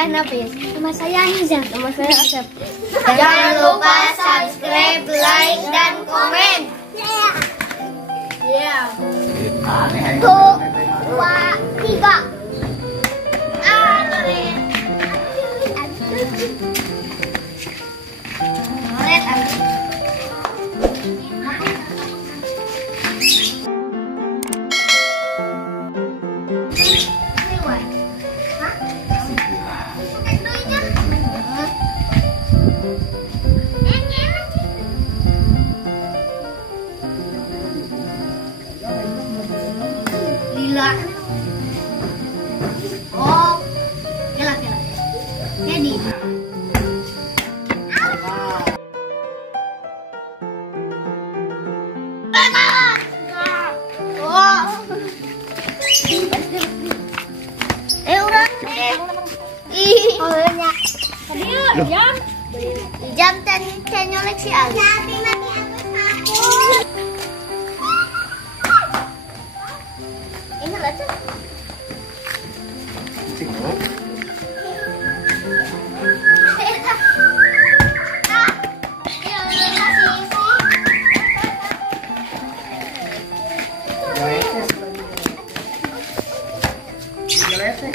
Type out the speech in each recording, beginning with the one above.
saya Nafis. Nama saya Nizam. Nama saya Asep. Jangan lupa subscribe, like, dan komen. Ya. 1, 2, 3. Lila. Oh, kela. Jadi. Oh. Udah. Olehnya. Jam dan nyolek si Ali. Ini lah tuh.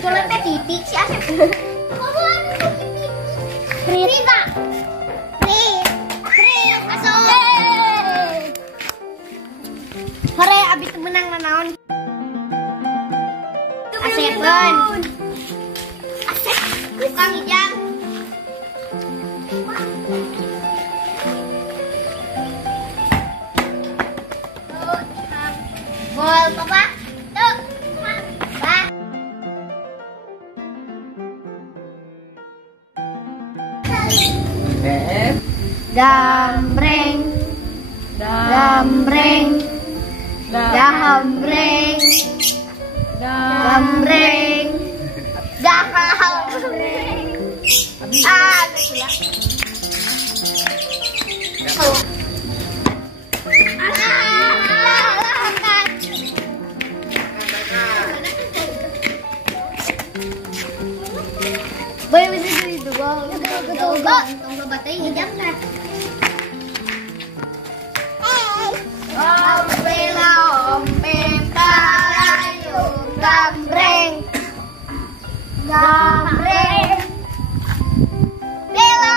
Coleknya titik si Asep. Rita. Masuk. Hore, abis itu menang naon. Asep kan. Asep, bukan hijau. Bol, papa. Tuh. Papa. Gambreng. Gambreng. Gambreng. Gambreng. Gambreng. Boy, bisa itu gol. Betul. Tunggu baterai hijau kan. Ompe palayung gambreng. Gambreng. Bela.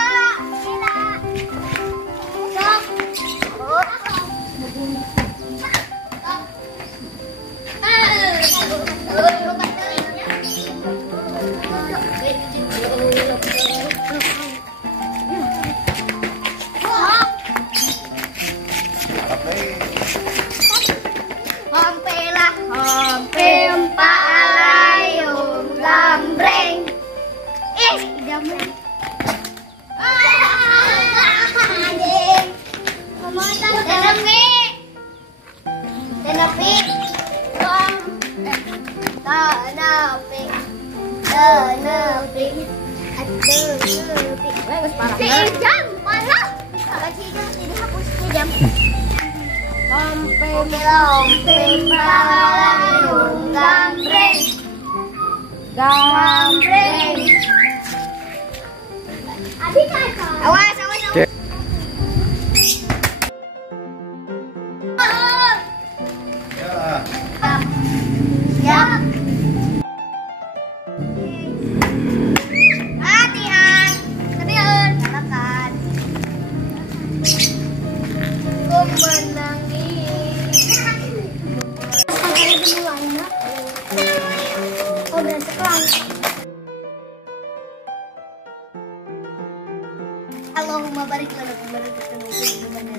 Hompe palayung gambreng. Gambreng. Hompe palayung gambreng. Gambreng. Awas. Siap. Latihan. Silakan. Allahumma barik lana fi barakatina wa fi dunyana.